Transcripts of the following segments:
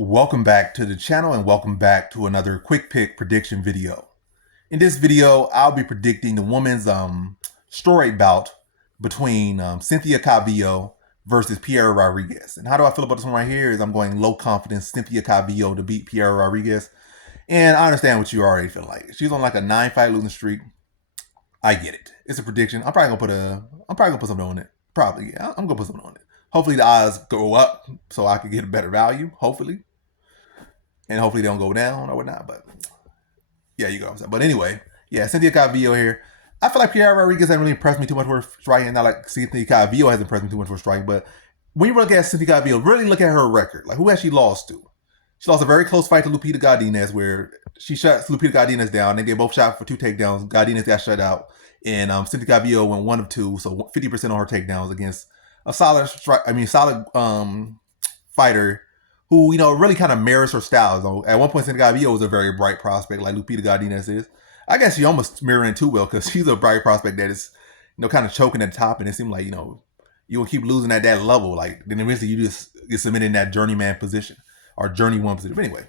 Welcome back to the channel and welcome back to another quick pick prediction video. In this video, I'll be predicting the women's strawweight bout between Cynthia Calvillo versus Piera Rodriguez. And how do I feel about this one right here is I'm going low confidence Cynthia Calvillo to beat Piera Rodriguez. And I understand what you already feel like. She's on like a 9-fight losing streak. I get it. It's a prediction. I'm probably gonna put something on it. Probably, yeah. I'm gonna put something on it. Hopefully the odds go up so I can get a better value. Hopefully. And hopefully they don't go down or whatnot. But yeah, you know what I'm saying. But anyway, yeah, Cynthia Calvillo here. I feel like Piera Rodriguez hasn't really impressed me too much with her striking. Not like Cynthia Calvillo hasn't impressed me too much with her striking. But when you look at Cynthia Calvillo, really look at her record. Like, who has she lost to? She lost a very close fight to Lupita Godinez where she shut Lupita Godinez down. They both shot for 2 takedowns. Godinez got shut out. And Cynthia Calvillo went 1 of 2, so 50% on her takedowns against a solid fighter who, really kind of mirrors her style. So at one point, Cynthia Calvillo was a very bright prospect like Lupita Godinez is. I guess she almost mirroring too well because she's a bright prospect that is, kind of choking at the top, and it seemed like, you will keep losing at that level. Like, then eventually you just get submitted in that journeyman position or journey one position. But anyway,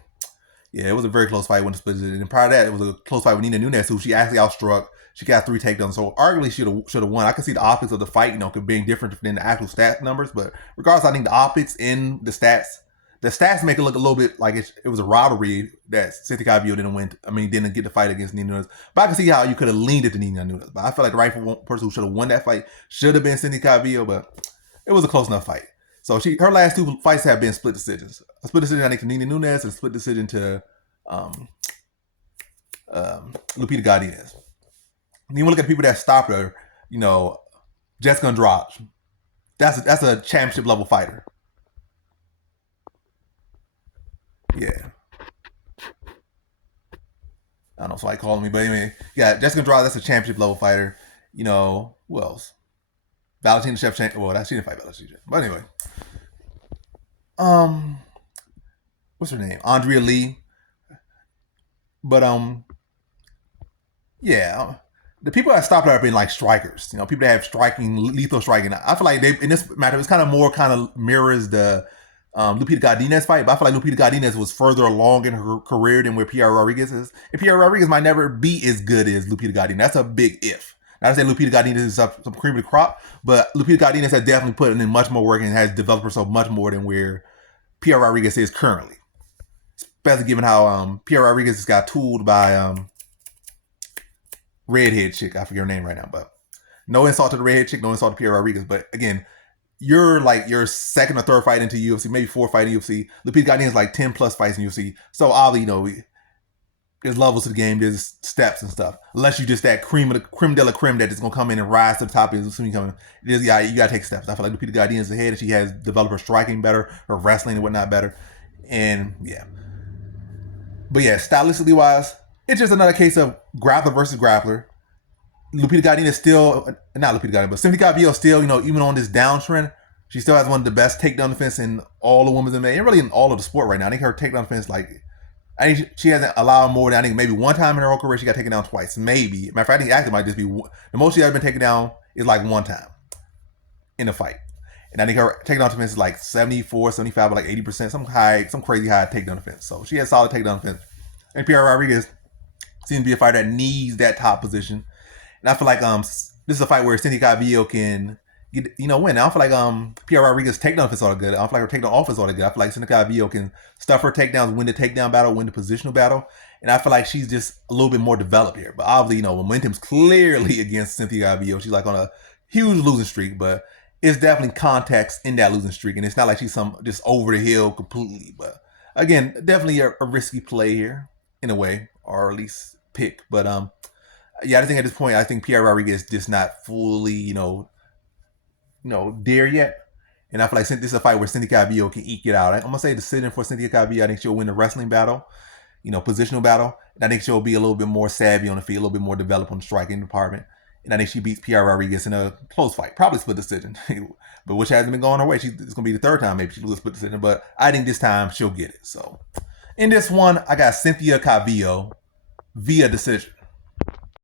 yeah, it was a very close fight when the split. And prior to that, it was a close fight with Nina Nunes, who she actually outstruck. She got 3 takedowns, so arguably should have won. I can see the optics of the fight, could being different than the actual stat numbers, but regardless, I think the optics in the stats make it look a little bit like it was a robbery that Cynthia Calvillo didn't win. Didn't get the fight against Nina Nunes. But I can see how you could have leaned it to Nina Nunes. But I feel like the rightful person who should have won that fight should have been Cynthia Calvillo, but it was a close enough fight. So her last 2 fights have been split decisions. A split decision, I think, to Nina Nunes, and a split decision to Lupita Godinez. And you look at people that stopped her, Jessica Andrade. That's a championship level fighter. Yeah. I don't know, somebody calling me, but anyway, yeah, Jessica Andrade, that's a championship level fighter. Who else? Valentina Shevchenko. Well, she didn't fight Valentina. But anyway. What's her name? Andrea Lee. But yeah. The people that stopped her have been like strikers. People that have lethal striking. I feel like in this matter, it's kind of mirrors the Lupita Godinez fight, but I feel like Lupita Godinez was further along in her career than where Piera Rodriguez is. And Piera Rodriguez might never be as good as Lupita Godinez. That's a big if. Not to say Lupita Godinez is some cream of the crop, but Lupita Godinez has definitely put in much more work and has developed herself much more than where Piera Rodriguez is currently. Especially given how Piera Rodriguez just got tooled by redhead chick. I forget her name right now, but no insult to the redhead chick, no insult to Piera Rodriguez. But again, you're like your second or third fight into UFC, maybe 4th fight in UFC. Lupita Godinez is like 10 plus fights in UFC. So obviously, there's levels to the game, there's steps and stuff. Unless you just that creme de la creme that is gonna come in and rise to the top as soon as you come in. You gotta take steps. I feel like Lupita Godinez is ahead, and she has developed her striking better, her wrestling and whatnot better. And yeah. But yeah, stylistically wise, it's just another case of grappler versus grappler. Lupita Godinez still, not Lupita Godinez, but Cynthia Calvillo still, even on this downtrend, she still has one of the best takedown defense in all the women's MMA, and really in all of the sport right now. I think her takedown defense, I think she hasn't allowed more than, I think maybe one time in her whole career she got taken down twice. Maybe. Matter of fact, I think actually might just be the most she ever been taken down is like one time in a fight. And I think her takedown defense is like 74, 75, or like 80%, some crazy high takedown defense. So she has solid takedown defense. And Piera Rodriguez seems to be a fighter that needs that top position. And I feel like this is a fight where Cynthia Calvillo can get, win. I don't feel like Piera Rodriguez's takedown offense all good. I don't feel like her takedown offense all good. I feel like Cynthia Calvillo can stuff her takedowns, win the takedown battle, win the positional battle. And I feel like she's just a little bit more developed here. But obviously, momentum's clearly against Cynthia Calvillo. She's like on a huge losing streak, but it's definitely context in that losing streak. And it's not like she's just over the hill completely. But again, definitely a risky play here in a way, or at least pick. But yeah, I think at this point, I think Piera Rodriguez is just not fully, there yet. And I feel like this is a fight where Cynthia Calvillo can eke it out. I'm gonna say decision for Cynthia Calvillo. I think she'll win the wrestling battle, positional battle. And I think she'll be a little bit more savvy on the field, a little bit more developed on the striking department. And I think she beats Piera Rodriguez in a close fight, probably split decision, but which hasn't been going her way. It's gonna be the 3rd time maybe she loses split decision, but I think this time she'll get it. So in this one, I got Cynthia Calvillo via decision.